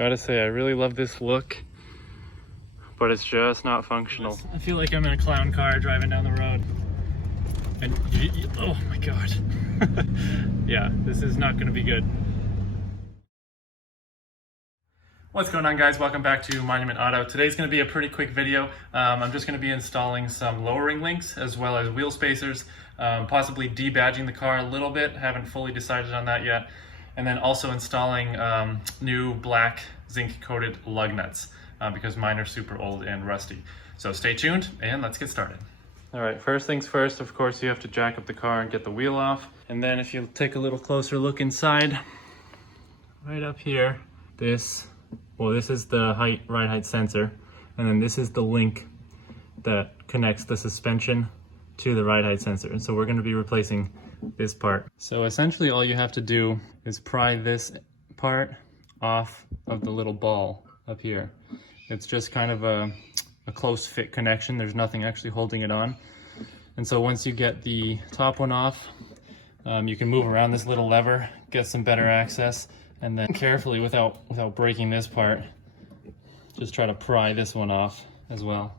Gotta say, I really love this look, but it's just not functional. I feel like I'm in a clown car driving down the road. And oh my God. Yeah, this is not gonna be good. What's going on, guys? Welcome back to Monument Auto. Today's going to be a pretty quick video. I'm just going to be installing some lowering links as well as wheel spacers, possibly debadging the car a little bit. Haven't fully decided on that yet. And then also installing new black zinc coated lug nuts because mine are super old and rusty. So stay tuned and let's get started. All right, first things first, of course, you have to jack up the car and get the wheel off. And then if you take a little closer look inside, right up here, this is the ride height sensor, and then this is the link that connects the suspension to the ride height sensor. And so we're going to be replacing this part. So essentially all you have to do is pry this part off of the little ball up here. It's just kind of a close fit connection. There's nothing actually holding it on. And so once you get the top one off, you can move around this little lever, get some better access. And then carefully, without breaking this part, just try to pry this one off as well.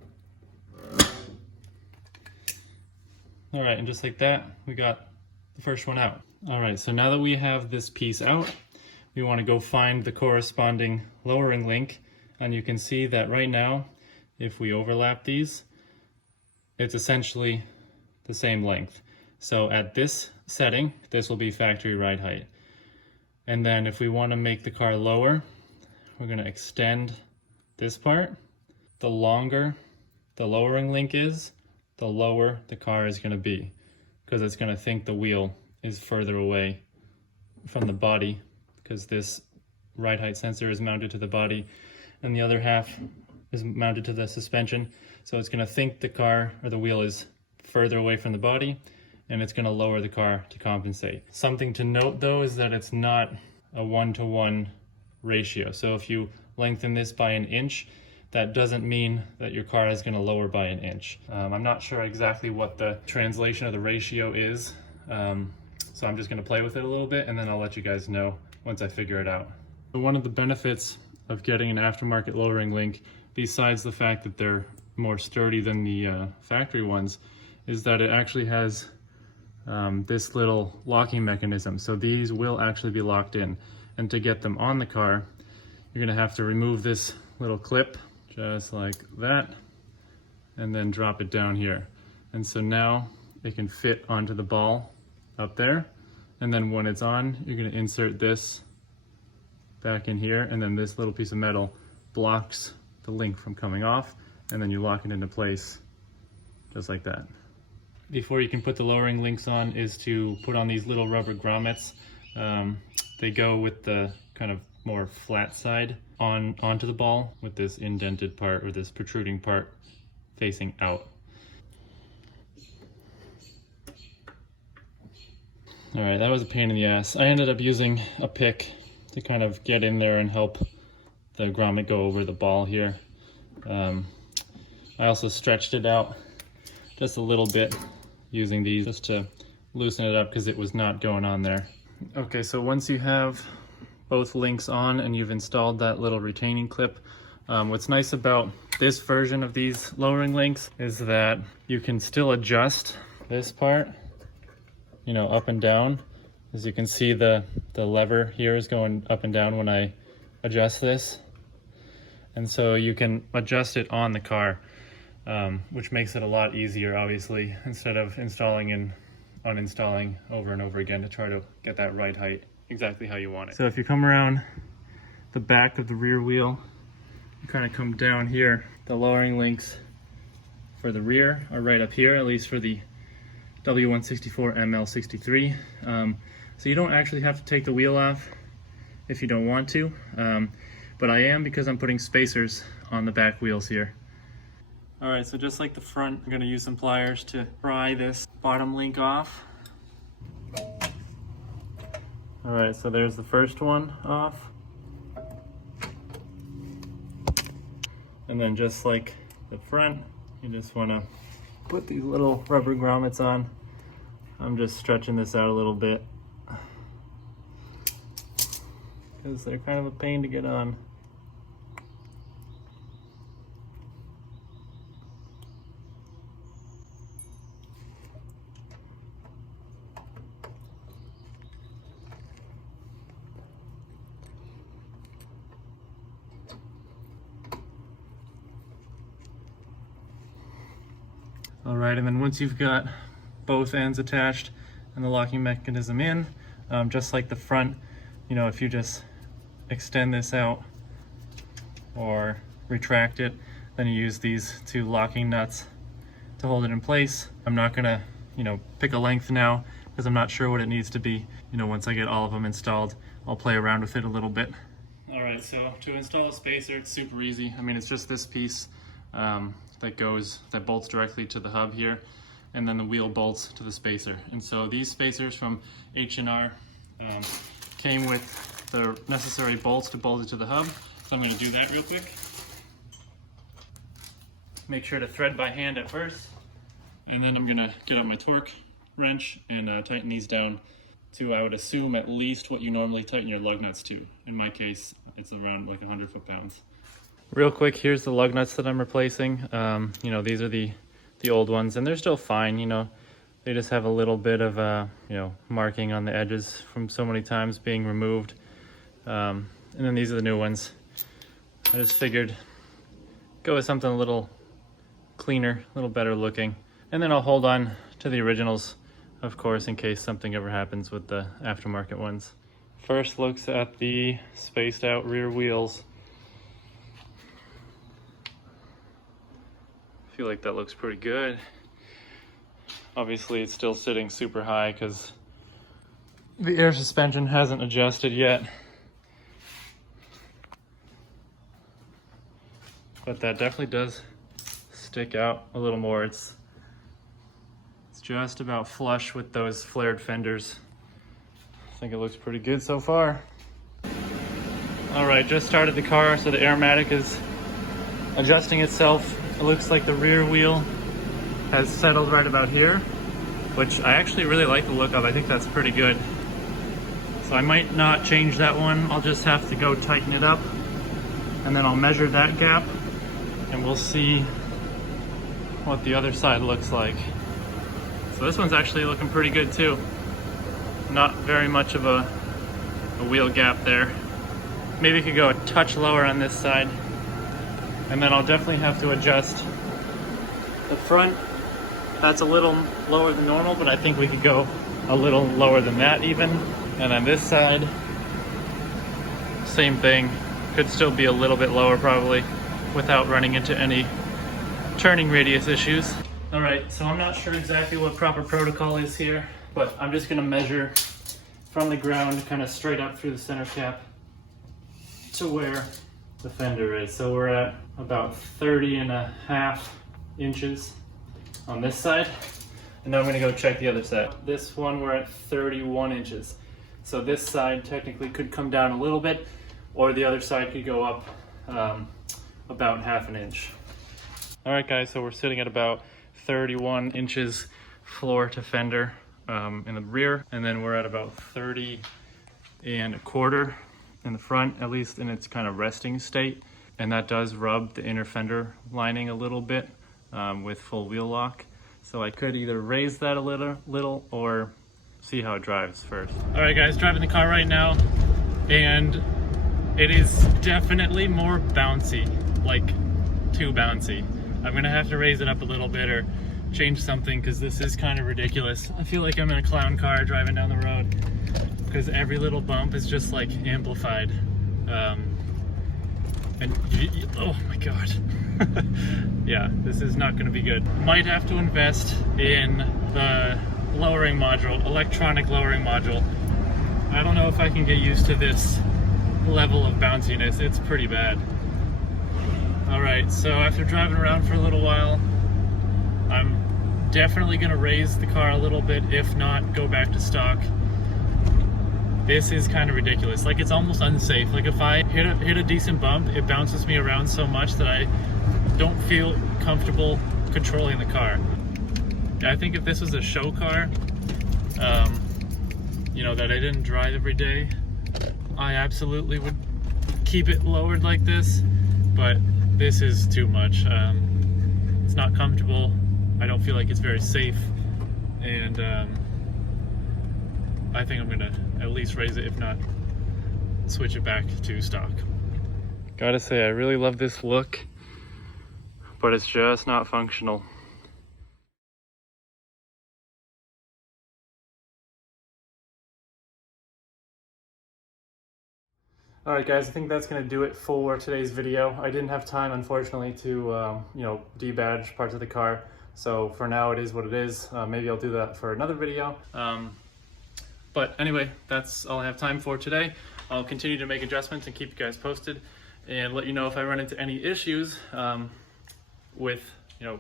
All right, and just like that, we got the first one out. All right, so now that we have this piece out, we want to go find the corresponding lowering link. And you can see that right now, if we overlap these, it's essentially the same length. So at this setting, this will be factory ride height. And then if we want to make the car lower, we're going to extend this part. The longer the lowering link is, the lower the car is going to be, because it's going to think the wheel is further away from the body, because this ride height sensor is mounted to the body and the other half is mounted to the suspension. So it's going to think the car or the wheel is further away from the body, and it's going to lower the car to compensate. Something to note though is that it's not a 1-to-1 ratio. So if you lengthen this by an inch, that doesn't mean that your car is going to lower by an inch. I'm not sure exactly what the translation of the ratio is, so I'm just going to play with it a little bit and then I'll let you guys know once I figure it out. So one of the benefits of getting an aftermarket lowering link, besides the fact that they're more sturdy than the factory ones, is that it actually has this little locking mechanism. So these will actually be locked in, and to get them on the car, you're gonna have to remove this little clip just like that and then drop it down here. And so now it can fit onto the ball up there, and then when it's on, you're gonna insert this back in here, and then this little piece of metal blocks the link from coming off, and then you lock it into place just like that. Before you can put the lowering links on is to put on these little rubber grommets. They go with the kind of more flat side onto the ball, with this indented part or this protruding part facing out. All right, that was a pain in the ass. I ended up using a pick to kind of get in there and help the grommet go over the ball here. I also stretched it out just a little bit using these just to loosen it up because it was not going on there. Okay, so once you have both links on and you've installed that little retaining clip, what's nice about this version of these lowering links is that you can still adjust this part, you know, up and down. As you can see, the lever here is going up and down when I adjust this. And so you can adjust it on the car, which makes it a lot easier, obviously, instead of installing and uninstalling over and over again to try to get that ride height exactly how you want it. So if you come around the back of the rear wheel, you kind of come down here. The lowering links for the rear are right up here, at least for the W164 ML63. So you don't actually have to take the wheel off if you don't want to, but I am, because I'm putting spacers on the back wheels here. All right, so just like the front, I'm gonna use some pliers to pry this bottom link off. All right, so there's the first one off. And then just like the front, you just wanna put these little rubber grommets on. I'm just stretching this out a little bit, because they're kind of a pain to get on. All right, and then once you've got both ends attached and the locking mechanism in, just like the front, you know, if you just extend this out or retract it, then you use these two locking nuts to hold it in place. I'm not gonna, you know, pick a length now because I'm not sure what it needs to be. You know, once I get all of them installed, I'll play around with it a little bit. All right, so to install a spacer, it's super easy. I mean, it's just this piece that bolts directly to the hub here, and then the wheel bolts to the spacer. And so these spacers from H&R came with the necessary bolts to bolt it to the hub. So I'm gonna do that real quick. Make sure to thread by hand at first, and then I'm gonna get out my torque wrench and tighten these down to, I would assume, at least what you normally tighten your lug nuts to. In my case, it's around like 100 foot-pounds. Real quick, here's the lug nuts that I'm replacing. You know, these are the old ones, and they're still fine. You know, they just have a little bit of you know, marking on the edges from so many times being removed. And then these are the new ones. I just figured go with something a little cleaner, a little better looking, and then I'll hold on to the originals, of course, in case something ever happens with the aftermarket ones. First looks at the spaced out rear wheels. I feel like that looks pretty good. Obviously it's still sitting super high because the air suspension hasn't adjusted yet. But that definitely does stick out a little more. It's just about flush with those flared fenders. I think it looks pretty good so far. All right, just started the car, so the airmatic is adjusting itself. It looks like the rear wheel has settled right about here, which I actually really like the look of. I think that's pretty good. So I might not change that one. I'll just have to go tighten it up, and then I'll measure that gap, and we'll see what the other side looks like. So this one's actually looking pretty good too. Not very much of a wheel gap there. Maybe it could go a touch lower on this side. And then I'll definitely have to adjust the front. That's a little lower than normal, but I think we could go a little lower than that even. And on this side, same thing. Could still be a little bit lower probably without running into any turning radius issues. All right, so I'm not sure exactly what proper protocol is here, but I'm just gonna measure from the ground kind of straight up through the center cap to where the fender is. So we're at about 30.5 inches on this side. And now I'm gonna go check the other side. This one we're at 31 inches. So this side technically could come down a little bit, or the other side could go up about 1/2 inch. All right guys, so we're sitting at about 31 inches floor to fender in the rear, and then we're at about 30.25 in the front, at least in its kind of resting state. And that does rub the inner fender lining a little bit with full wheel lock. So I could either raise that a little or see how it drives first. All right guys, driving the car right now, and it is definitely more bouncy, like too bouncy. I'm gonna have to raise it up a little bit or change something because this is kind of ridiculous. I feel like I'm in a clown car driving down the road because every little bump is just like amplified. Oh my God. Yeah, this is not gonna be good. Might have to invest in the lowering module, electronic lowering module. I don't know if I can get used to this level of bounciness. It's pretty bad. All right, so after driving around for a little while, I'm definitely gonna raise the car a little bit, if not go back to stock. This is kind of ridiculous. Like, it's almost unsafe. Like, if I hit a decent bump, it bounces me around so much that I don't feel comfortable controlling the car. I think if this was a show car, you know, that I didn't drive every day, I absolutely would keep it lowered like this, but this is too much. It's not comfortable. I don't feel like it's very safe, and I think I'm gonna at least raise it, if not switch it back to stock. Gotta say, I really love this look, but it's just not functional. All right, guys, I think that's going to do it for today's video. I didn't have time, unfortunately, to debadge parts of the car. So for now, it is what it is. Maybe I'll do that for another video. But anyway, that's all I have time for today. I'll continue to make adjustments and keep you guys posted and let you know if I run into any issues with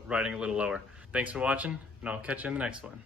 riding a little lower. Thanks for watching, and I'll catch you in the next one.